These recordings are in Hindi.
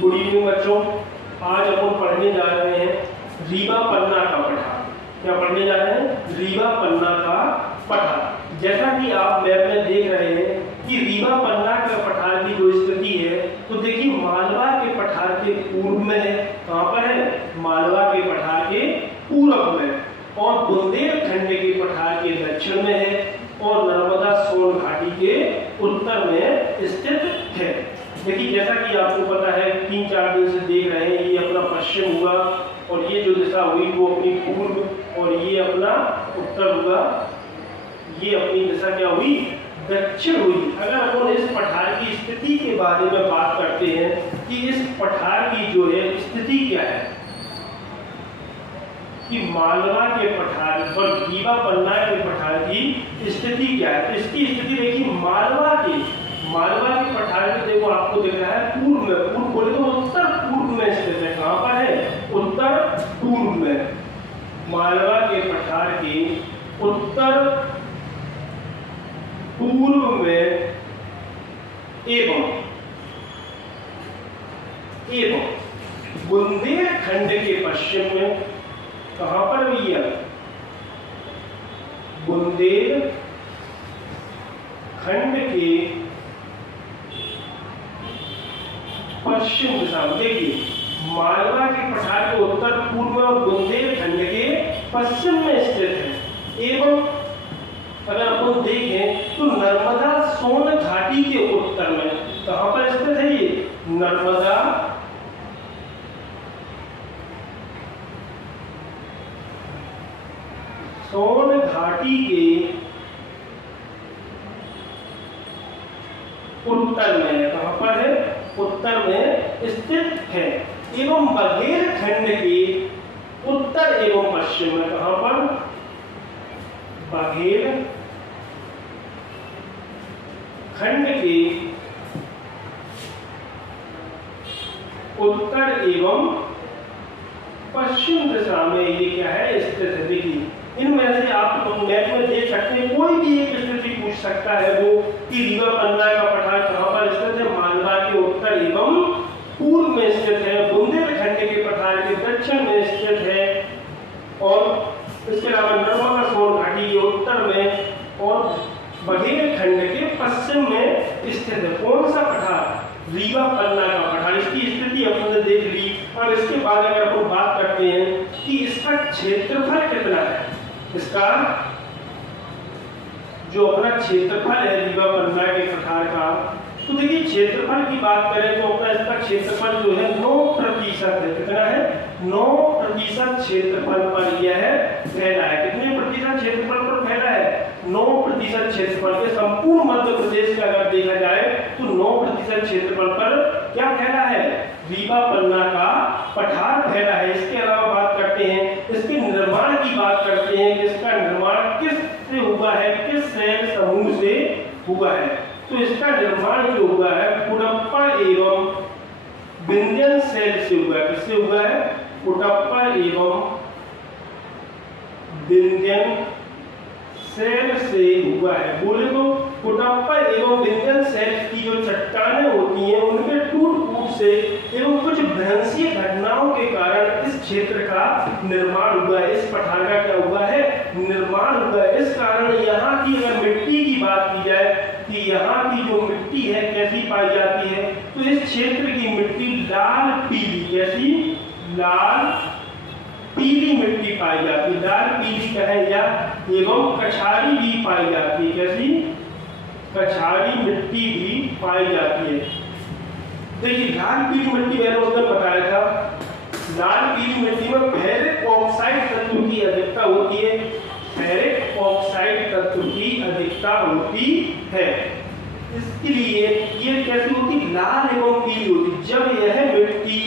गुड इवनिंग बच्चों। आज अपन पढ़ने जा रहे हैं रीवा पन्ना का पठार। क्या पढ़ने जा रहे हैं? रीवा पन्ना का पठार। जैसा कि आप मैप में देख रहे हैं कि रीवा पन्ना का पठार की जो स्थिति है, तो देखिए मालवा के पठार के पूर्व में है। कहाँ पर है? मालवा के पठार के पूरब में, और बुंदेलखंड के पठार के दक्षिण में है, और नर्मदा सोन घाटी के उत्तर में स्थित है। देखिए जैसा कि आपको पता है 3-4 दिन से देख रहे हैं, ये अपना पश्चिम हुआ, और ये जो दिशा हुई वो अपनी पूर्व, और ये अपना उत्तर हुआ, ये अपनी दिशा क्या हुई? दक्षिण हुई। अगर अपन इस पठार की स्थिति के बारे में बात करते हैं कि इस पठार की जो है स्थिति क्या है, कि मालवा के पठार और रीवा पन्ना के पठार की स्थिति क्या है। इसकी स्थिति देखिए मालवा के पठार में देखो आपको दिख रहा है पूर्व में, पूर्व बोले तो उत्तर पूर्व में स्थित है। कहाँ पर है? उत्तर पूर्व में। मालवा के पठार के उत्तर पूर्व में एवं बुंदेलखंड के पश्चिम में। कहाँ पर भैया? बुंदेलखंड के पश्चिम दिशा में। देखिए मालवा के पठार के उत्तर पूर्व में और बुंदेलखंड के पश्चिम में स्थित है। एवं अगर अपन देखें तो नर्मदा सोन घाटी के उत्तर में। कहाँ पर स्थित है ये? नर्मदा सोन घाटी के उत्तर में। कहाँ पर है? उत्तर में स्थित है। एवं बुंदेलखंड के उत्तर एवं पश्चिम में। कहाँ पर? बुंदेलखंड के उत्तर एवं पश्चिम दिशा में ये क्या है? स्थित है। देखिए इनमें से आप मैप में देख सकते हैं, कोई भी एक स्थिति पूछ सकता है वो कि रीवा पन्ना का पठार कहाँ पर स्थित है? मालवा के उत्तर एवं पूर्व में स्थित है, बुंदेलखंड के पठार के दक्षिण में स्थित है, और इसके अलावा नर्मदा सोन घाटी के उत्तर में और बुंदेलखंड के पश्चिम में स्थित है। कौन सा पठार? रीवा पन्ना का पठार। इसकी स्थिति अपने देख ली। और इसके बाद अगर हम बात करते हैं कि इसका क्षेत्रफल कितना है, इसका जो अपना क्षेत्रफल है रीवा पन्ना के पठार का, तो देखिए क्षेत्रफल की बात करें तो अपना इसका क्षेत्रफल जो है 9% है। कितना है? 9% क्षेत्रफल पर यह फैला है। कितने प्रतिशत क्षेत्रफल पर फैला है? 9% क्षेत्रफल के। संपूर्ण मध्य प्रदेश का अगर देखा जाए तो 9% क्षेत्रफल पर क्या फैला है? रीवा पन्ना का पठार फैला है। इसके अलावा बात करते हैं इसके निर्माण की बात करते हैं कि इसका निर्माण किस से हुआ है, किस शैल समूह से हुआ है। तो इसका निर्माण जो हुआ है कुडप्पा एवं विंध्यन शैल से हुआ है। किससे हुआ है? कुडप्पा एवं विंध्यन शैल से हुआ है। बोले तो कुडप्पा एवं विंध्यन शैल की जो चट्टानें होती हैं उनके टूट-फूट से एवं कुछ भ्रंशीय घटनाओं के कारण इस क्षेत्र का निर्माण हुआ है। इस पठार का क्या हुआ है? निर्माण हुआ है। इस कारण यहाँ की अगर मिट्टी की बात की जाए कि यहाँ की जो मिट्टी है कैसी पाई जाती है, तो इस क्षेत्र की मिट्टी लाल पीली, कैसी? लाल पीली मिट्टी पाई जाती है। लाल पीली कहे या एवं कछारी भी पाई जाती है। कैसी? कछारी मिट्टी भी पाई जाती है। देखिए लाल पीली मिट्टी मैंने उस दिन बताया था, लाल पीली मिट्टी में फेरिक ऑक्साइड तत्व की अधिकता होती है। फेरिक ऑक्साइड तत्व की अधिकता होती है। इसके लिए ये कैसी होती? लाल एवं पीली होती। जब यह मिट्टी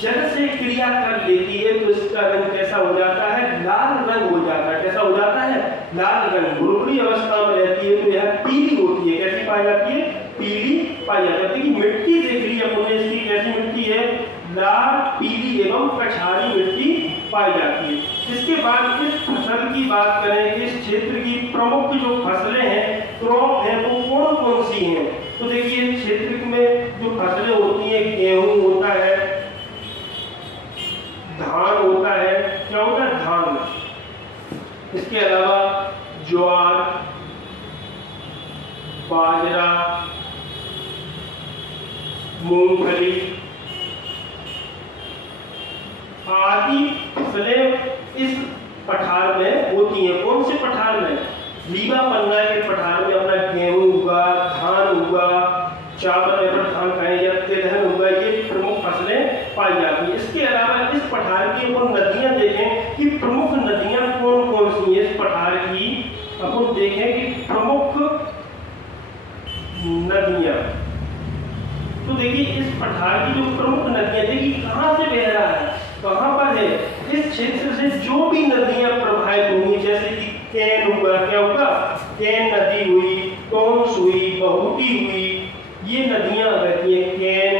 जल से क्रिया कर लेती है तो इसका रंग कैसा हो जाता है? लाल रंग हो जाता है। कैसा हो जाता है? लाल रंग। बुलबुली अवस्था में रहती है तो यह पीली होती है। कैसी पाई जाती है? पीली पाई जाती है। देखिए मिट्टी देख ली अपने, इसकी कैसी मिट्टी है? लाल पीली एवं कछारी मिट्टी पाई जाती है। इसके बाद इस फसल की बात करें कि इस क्षेत्र की प्रमुख जो फसलें हैं, क्रॉप है, वो कौन कौन सी हैं? तो देखिए क्षेत्र में जो फसलें होती हैं, गेहूं होता है, मूंगफली आदि फसलें इस पठार में होती हैं। कौन से पठार में? रीवा पन्ना के पठार में अपना गेहूं हुआ, धान हुआ, चावल एवं धान कहें या तिलहन हुआ, ये प्रमुख फसलें पाई जाती हैं। इसके अलावा इस पठार की अपन नदियां देखें कि प्रमुख नदियां कौन कौन सी हैं इस पठार की। अपन देखें कि प्रमुख नदियां, तो देखिए इस पठार की जो प्रमुख नदियां, देखिए कहां से बह रहा है, कहां पर है, इस क्षेत्र से जो भी नदियां प्रवाहित होंगी, जैसे कि कैन हुआ, क्या होगा, कैन नदी हुई, टोंस हुई, बहुटी हुई, ये नदियां बहती हैं। कैन,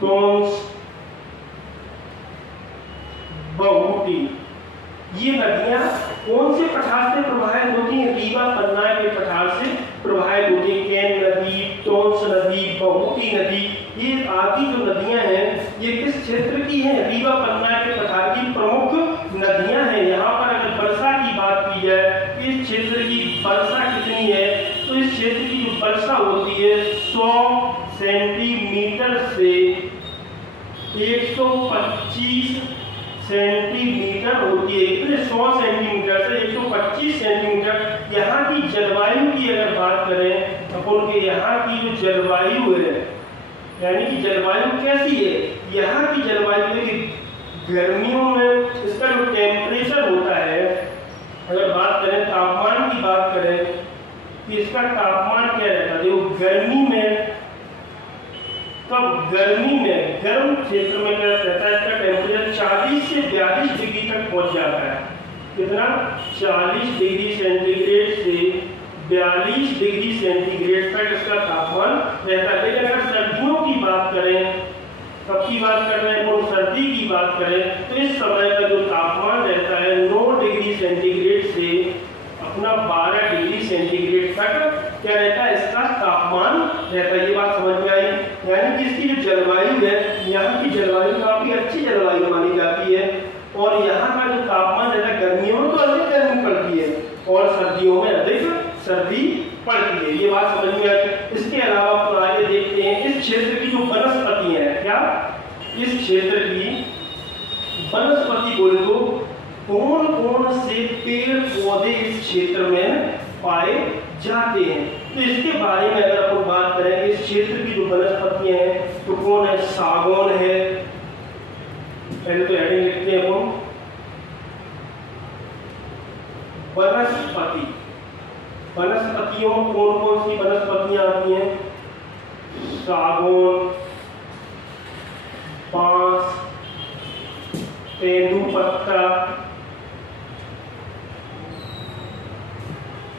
टोंस, बहुटी, ये नदियां कौन से पठार से प्रवाहित होती हैं? रीवा पन्ना के पठार से प्रवाहित होती है। कैन नदी, टोंस नदी, बहुटी नदी, ये आदि जो नदियां हैं ये किस क्षेत्र की हैं? रीवा पन्ना के पठार की प्रमुख नदियां हैं। यहाँ पर अगर वर्षा की बात की जाए, इस क्षेत्र की वर्षा कितनी है, तो इस क्षेत्र की जो वर्षा होती है 100 सेंटीमीटर से 125 सेंटीमीटर होती है। इतने 100 सेंटीमीटर से 125 सेंटीमीटर। यहाँ की जलवायु की अगर बात करें अपन के, यहाँ की जो जलवायु है, यानी कि जलवायु कैसी है, यहाँ की जलवायु देखिए गर्मियों में इसका जो टेम्परेचर होता है, अगर बात करें तापमान की बात करें कि इसका तापमान क्या रहता है, देखो गर्मी में, तब गर्मी में गर्म क्षेत्र में क्या रहता है, इसका टेम्परेचर 40 से 42 डिग्री तक पहुंच जाता है। कितना? 40 डिग्री सेंटीग्रेड से 42 डिग्री सेंटीग्रेड तक इसका तापमान रहता है। लेकिन अगर सर्दियों की बात करें, कब की बात कर रहे हैं वो, सर्दी की बात करें, तो इस समय का जो तापमान रहता है 9 डिग्री सेंटीग्रेड से अपना 12 डिग्री सेंटीग्रेड तक क्या रहता है, इसका तापमान रहता है। ये बात समझ में आई? यानी कि इसकी जो जलवायु है, यहाँ की जलवायु काफी अच्छी जलवायु मानी जाती है, और यहाँ का जो तापमान रहता है गर्मियों में तो अधिक गर्मी पड़ती है और सर्दियों में अधिक सर्दी पड़ती है। ये बात समझ में आई? इसके अलावा आप आगे देखते हैं इस क्षेत्र की जो वनस्पतियां हैं, क्या इस क्षेत्र की वनस्पति बोले तो कौन कौन से पेड़ पौधे इस क्षेत्र में पाए जाते हैं, तो इसके बारे में अगर अपन बात करें इस क्षेत्र की जो वनस्पतियां हैं तो कौन है? सागौन है, पहले तो हेडिंग लिखते हैं अपन, वनस्पति, वनस्पतियों में कौन कौन सी वनस्पतियां आती हैं? सागौन, बांस, तेंदुपत्ता,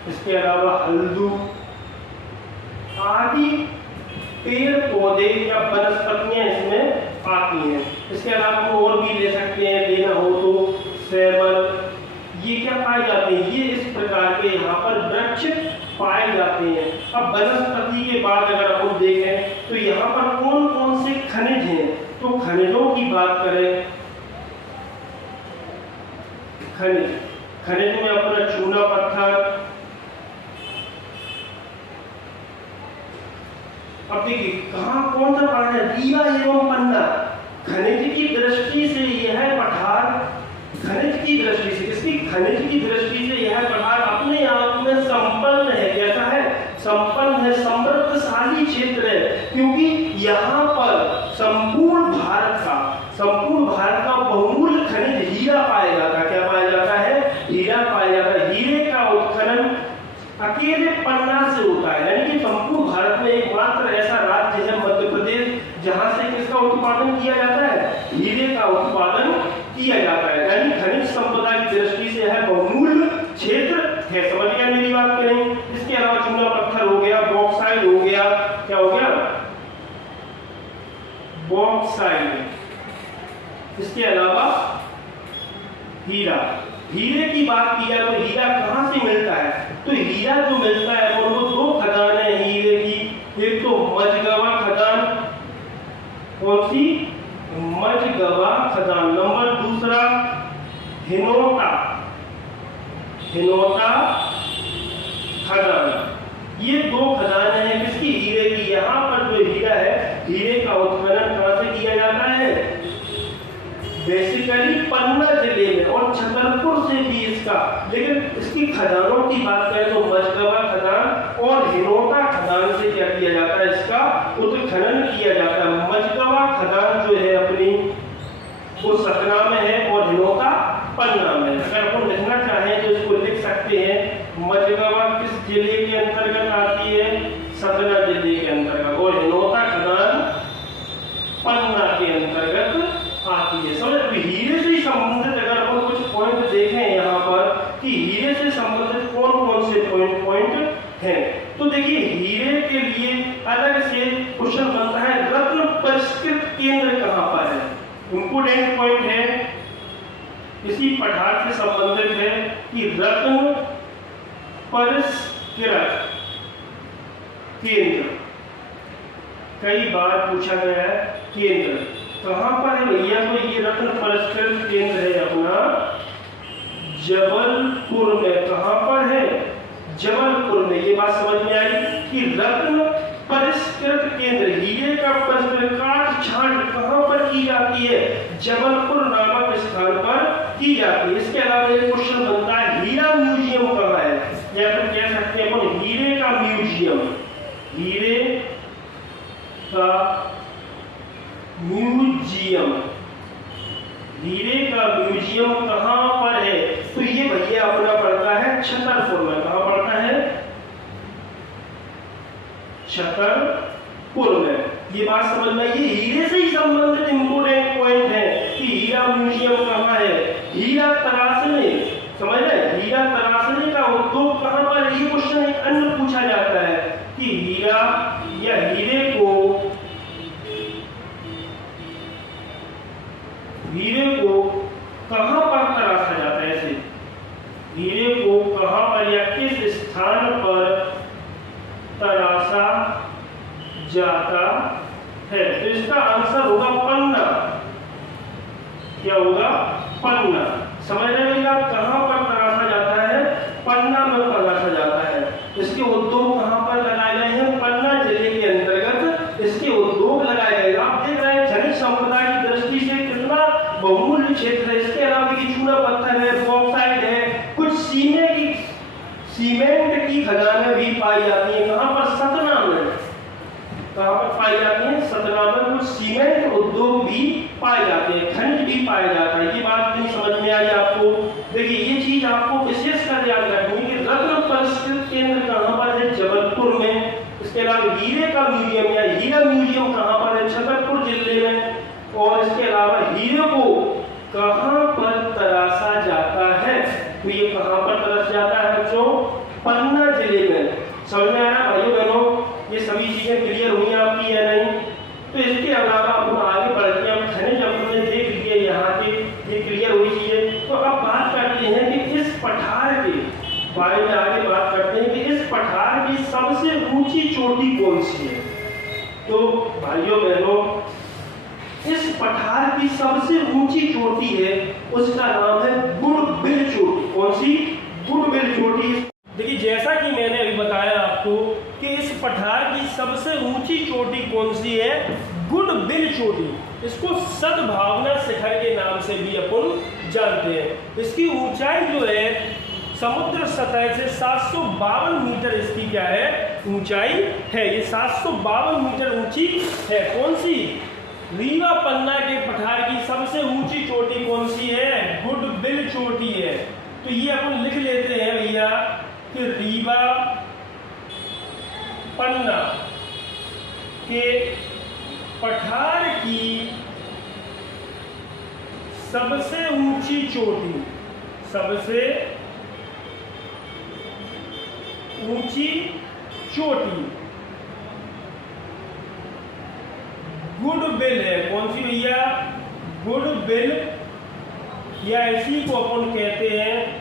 इसके अलावा हल्दू आदि पेड़ पौधे या वनस्पतियां इसमें आती हैं। इसके अलावा हम और भी ले सकते हैं, लेना हो तो सेमल, ये क्या पाए जाते हैं? ये इस प्रकार के यहाँ पर वृक्ष पाए जाते हैं। अब वनस्पति के बाद अगर हम देखें तो यहाँ पर कौन कौन से खनिज हैं, तो खनिजों की बात करें, खनिज में अपना चूना पत्थर, अब देखिए कहाँ कौन सा पढ़ना है, रीवा एवं पन्ना। खनिज की दृष्टि से यह पठार, खनिज की दृष्टि से, इसकी खनिज की दृष्टि से यह पठार अपने आप में संपन्न है। कैसा है? संपन्न है, समृद्धशाली क्षेत्र है, क्योंकि यहाँ पर संपूर्ण भारत का बहुमूल्य खनिज हीरा पाया जाता है। क्या पाया जाता है? हीरा पाया जाता है। हीरे का उत्खनन अकेले पन्ना से होता है, यानी कि संपूर्ण भारत में एकमात्र ऐसा राज्य है मध्य प्रदेश जहां से किसका उत्पादन किया जाता है? हीरे का उत्पादन किया जाता है। यानी खनिज संपदा की दृष्टि से है बहुमूल्य क्षेत्र है। समझ गया मेरी बात की नहीं? इसके अलावा चूना पत्थर हो गया, बॉक्साइट हो गया, क्या हो गया? बॉक्साइट। इसके अलावा हीरा, हीरे की बात की जाए तो हीरा कहाँ से मिलता है? तो हीरा जो मिलता है वो दो खदान है हीरे की, एक तो मझगवा खदान, कौन सी? मझगवा खदान, नंबर दूसरा हिनोटा खदान। ये दो खदान है किसकी? हीरे की। यहाँ इसका। लेकिन इसकी खदानों की बात करें तो मजगवा खदान और हिनोता खदान से क्या किया जाता है, इसका उत्खनन किया जाता है। मजगवा खदान जो है अपनी वो सतना में है और हिनोता पन्ना में। अगर अपन लिखना चाहें तो इसको लिख सकते हैं। मजगवा किस जिले के अंतर्गत आती है, सतना जिले के अंतर्गत, और हिनोता खदान पन्ना के अंतर्गत आती है। समझ, हीरे से संबंधित अगर अपन कुछ पॉइंट देखें यहाँ पर कि हीरे से संबंधित कौन कौन से पॉइंट हैं, तो देखिए हीरे के लिए अलग से क्वेश्चन बनता है, रत्न परिष्कृत केंद्र कहाँ पर है। इंपोर्टेंट पॉइंट है, इसी पठार से संबंधित है कि रत्न परिष्कृत केंद्र कई बार पूछा गया है। केंद्र कहाँ पर है भैया, तो ये रत्न परिष्कृत केंद्र है अपना जबलपुर में। कहाँ पर है, जबलपुर में। ये बात समझ में आई कि रत्न परिष्कृत केंद्र, हीरे का परिष्कृत काट छांट कहाँ पर की जाती है, जबलपुर नामक स्थान पर की जाती है। इसके अलावा एक क्वेश्चन बनता है, हीरा म्यूजियम कहाँ है, या फिर कह सकते हैं अपन हीरे का म्यूजियम। हीरे का म्यूजियम, हीरे का म्यूजियम कहाँ पर है, तो ये भैया अपना पड़ता है छतरपुर में। कहाँ पड़ता है, छतरपुर में। ये बात समझ में, ये हीरे से ही संबंधित इंपोर्टेंट पॉइंट है कि हीरा म्यूजियम कहाँ है। हीरा तराशने, समझ रहे, हीरा तराशने का उद्योग कहाँ पर है। ये क्वेश्चन एक अन्य पूछा जाता है कि हीरा या हीरे को कहाँ पर तराशा जाता है, ऐसे हीरे को कहाँ पर या किस स्थान पर तराशा जाता है, तो इसका आंसर होगा पन्ना। क्या होगा, पन्ना। समझ रहे हैं आप, कहाँ पर तराशा जाता है, पन्ना में तराशा जाता है। इसके उद्योग कहाँ पर लगाए गए हैं, पन्ना जिले के अंतर्गत इसके उद्योग लगाए गए। आप देख रहे हैं खनिज संपदा की दृष्टि से कितना बहुमूल्य क्षेत्र है। इसके अलावा चूना पत्थर है, बॉक्साइट है, कुछ सीमेंट की खदानें भी पाई जाती हैं। कहाँ पर, सतना में। कहाँ पर पाई जाती हैं, सतना में। कुछ सीमेंट उद्योग भी पाए जाते हैं, खनिज भी पाया जाता है। ये बात नहीं समझ में आई आपको। देखिए ये चीज आपको विशेष कर याद रखनी है कि रत्न परिष्कृत केंद्र कहाँ पर है, जबलपुर में। इसके अलावा हीरे का म्यूजियम या हीरा म्यूजियम कहाँ पर है, छतरपुर जिले में। और इसके अलावा हीरे को कहाँ पर तराशा जाता है, तो ये कहाँ पर तराशा जाता है बच्चों, पन्ना जिले में। समझ में आ रहा भाइयों बहनों, ये सभी चीजें क्लियर हुई आपकी या नहीं। तो इसके अलावा हम आगे बढ़ते हैं, खनिज अपने देख लिए यहाँ के, ये क्लियर हुई चीजें। तो अब बात करते हैं कि इस पठार के बारे में आगे बात करते हैं कि इस पठार की सबसे ऊंची चोटी कौन सी है। तो भाइयों बहनों, इस पठार की सबसे ऊंची चोटी है, उसका नाम है गुड़बिल चोटी। कौन सी, गुड़बिल चोटी। देखिए जैसा कि मैंने अभी बताया आपको कि इस पठार की सबसे ऊंची चोटी कौन सी है, गुड़बिल चोटी। इसको सद्भावना शिखर के नाम से भी अपन जानते हैं। इसकी ऊंचाई जो है समुद्र सतह से 752 मीटर इसकी क्या है, ऊंचाई है। ये 752 मीटर ऊंची है। कौन सी, रीवा पन्ना के पठार की सबसे ऊंची चोटी कौन सी है, गुड़बिल चोटी है। तो ये अपन लिख लेते हैं भैया कि रीवा पन्ना के पठार की सबसे ऊंची चोटी, सबसे ऊंची चोटी गुड़बिल है। कौन सी भैया, गुड़बिल, या इसी को अपन कहते हैं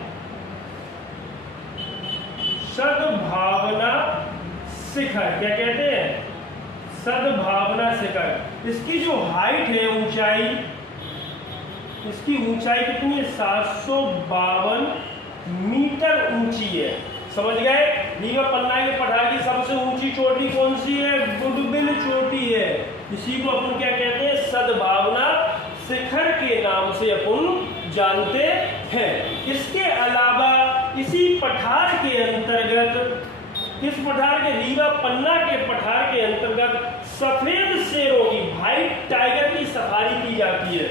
सद्भावना शिखर। क्या कहते हैं, सद्भावना शिखर। इसकी जो हाइट है, ऊंचाई, इसकी ऊंचाई कितनी है, 752 मीटर ऊंची है। समझ गए, रीवा पन्ना के पठार की सबसे ऊंची चोटी कौन सी है, गुड़बिल चोटी है। इसी को अपन क्या कहते हैं, सद्भावना शिखर के नाम से अपन जानते है। इसके अलावा इसी पठार के अंतर्गत, इस पठार के रीवा पन्ना के पठार के अंतर्गत सफेद शेरों की, व्हाइट टाइगर की सफारी की जाती है।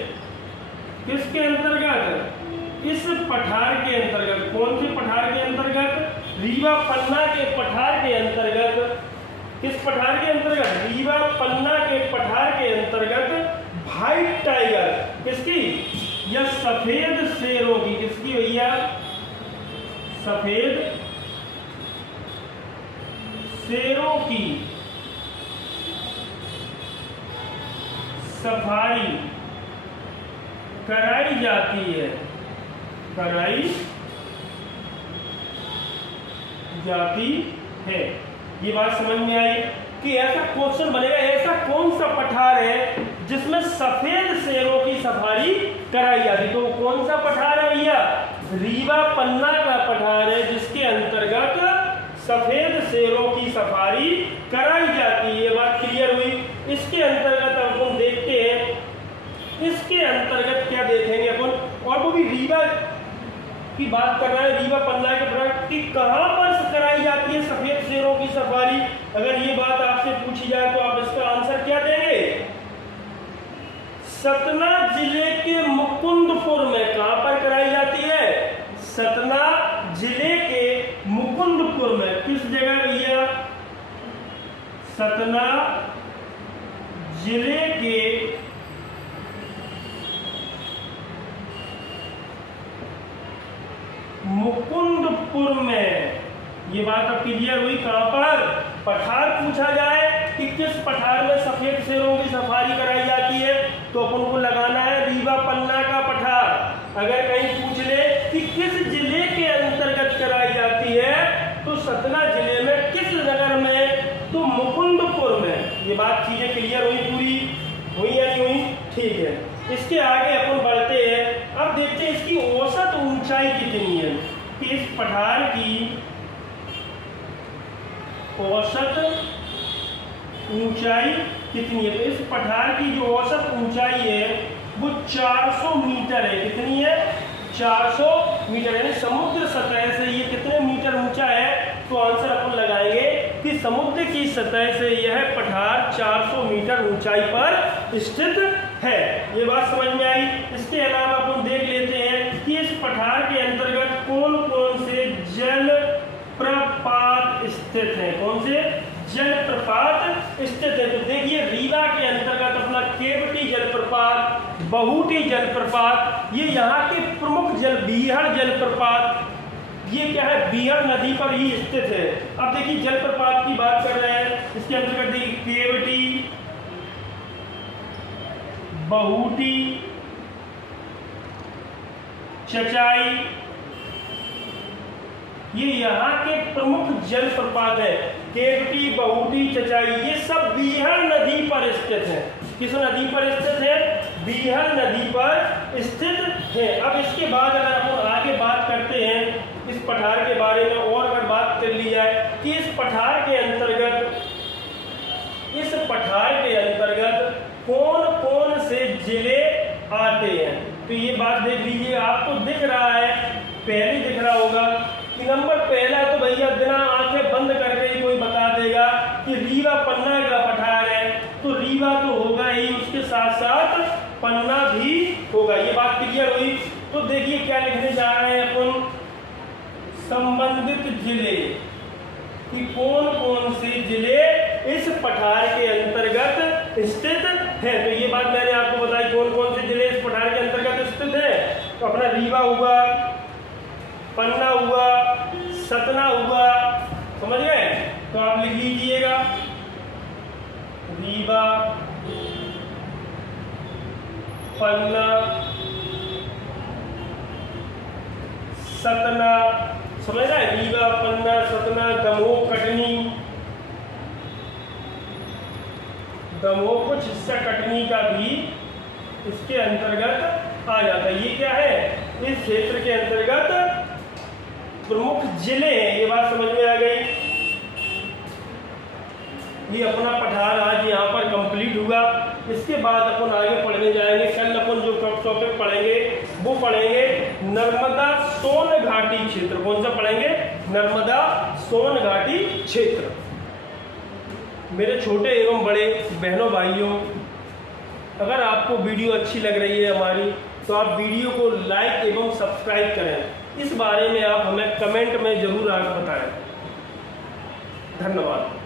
किसके अंतर्गत? इस पठार के अंतर्गत। कौन से पठार के अंतर्गत? रीवा पन्ना के पठार के अंतर्गत। किस पठार के अंतर्गत? रीवा पन्ना के पठार के अंतर्गत व्हाइट टाइगर, किसकी? या सफेद शेरों की। किसकी भैया? सफेद शेरों की सफारी कराई जाती है, कराई जाती है। ये बात समझ में आई कि ऐसा क्वेश्चन बनेगा, ऐसा कौन सा पठार है जिसमें सफेद शेरों की सफारी कराई जाती? तो कौन सा पठार है भैया? रीवा पन्ना का पठार है, जिसके अंतर्गत सफेद शेरों की सफारी कराई जाती है। ये बात क्लियर हुई। इसके अंतर्गत अपन देखते हैं, इसके अंतर्गत क्या देखेंगे अपन, और वो भी रीवा की बात कर रहा है, रीवा पन्ना के पठार की कहां पर कराई जाती है सफेद शेरों की सफारी। अगर ये बात आपसे पूछी जाए तो आप इसका आंसर क्या देंगे? सतना जिले के मुकुंदपुर में। कहां पर कराई जाती है? सतना जिले के मुकुंदपुर में। किस जगह भैया? सतना जिले के मुकुंदपुर में। ये बात अब क्लियर हुई। कहां पर? पठार पूछा जाए कि किस पठार में सफेद शेरों की सफारी कराई जाती है, तो अपन को लगाना है रीवा पन्ना का पठार। अगर कहीं पूछ ले कि किस जिले के अंतर्गत कराई जाती है, तो सतना जिले में। किस नगर में? तो मुकुंदपुर में। ये बात चीजें क्लियर हुई, पूरी हुई या नहीं हुई? ठीक है, इसके आगे अपन बढ़ते हैं। अब देखते हैं इसकी औसत ऊंचाई कितनी है, कि इस पठार की औसत ऊंचाई कितनी है। तो इस पठार की जो औसत ऊंचाई है वो 400 मीटर है। कितनी है? 400 मीटर। यानी समुद्र सतह से ये कितने मीटर ऊंचा है? तो आंसर अपन लगाएंगे कि समुद्र की सतह से यह पठार 400 मीटर ऊंचाई पर स्थित है। ये बात समझ में आई। इसके अलावा अपन देख लेते हैं कि इस पठार के अंतर्गत कौन कौन से जल प्रपात स्थित हैं। कौन से जलप्रपात स्थित है? तो देखिए, रीवा के अंतर्गत अपना केवटी जलप्रपात, बहुटी जलप्रपात, ये यहाँ के प्रमुख बीहड़ जलप्रपात, ये क्या है? बीहड़ नदी पर ही स्थित है। अब देखिए जलप्रपात की बात कर रहे हैं, इसके अंतर्गत देखिए केवटी, बहुटी, चचाई, ये यहाँ के प्रमुख जलप्रपात है। केवटी, बहुटी, चचाई, ये सब बीहड़ नदी पर स्थित है। किस नदी पर स्थित है? बीहड़ नदी पर स्थित है। अब इसके बाद अगर हम आगे बात करते हैं इस पठार के बारे में, और अगर बात कर ली जाए कि इस पठार के अंतर्गत कौन कौन से जिले आते हैं, तो ये बात देख लीजिए। आपको दिख रहा है, पहले दिख रहा होगा कि नंबर पहला तो भैया बिना आंखें बंद करके ही कोई बता देगा कि रीवा पन्ना का पठार है, तो रीवा तो होगा ही, उसके साथ साथ पन्ना भी होगा। ये बात क्लियर हुई। तो देखिए क्या लिखने जा रहे हैं अपन, संबंधित जिले कि कौन कौन से जिले इस पठार के अंतर्गत स्थित है। तो ये बात मैंने आपको बताई, कौन कौन से जिले इस पठार के अंतर्गत स्थित है। तो अपना रीवा हुआ, पन्ना हुआ, सतना हुआ, समझ गए? तो आप लिख लीजिएगा रीवा, पन्ना, सतना, समझ रहे? रीवा, पन्ना, सतना, दमोह, कटनी, दमोह कुछ हिस्सा कटनी का भी इसके अंतर्गत आ जाता है। ये क्या है? इस क्षेत्र के अंतर्गत प्रमुख जिले हैं। ये बात समझ में आ गई। ये अपना पठार आज यहाँ पर कंप्लीट हुआ। इसके बाद अपन आगे पढ़ने जाएंगे। कल अपन जो टॉपिक पढ़ेंगे वो पढ़ेंगे नर्मदा सोन घाटी क्षेत्र। कौन सा पढ़ेंगे? नर्मदा सोन घाटी क्षेत्र। मेरे छोटे एवं बड़े बहनों भाइयों, अगर आपको वीडियो अच्छी लग रही है हमारी, तो आप वीडियो को लाइक एवं सब्सक्राइब करें। इस बारे में आप हमें कमेंट में जरूर बताएं। धन्यवाद।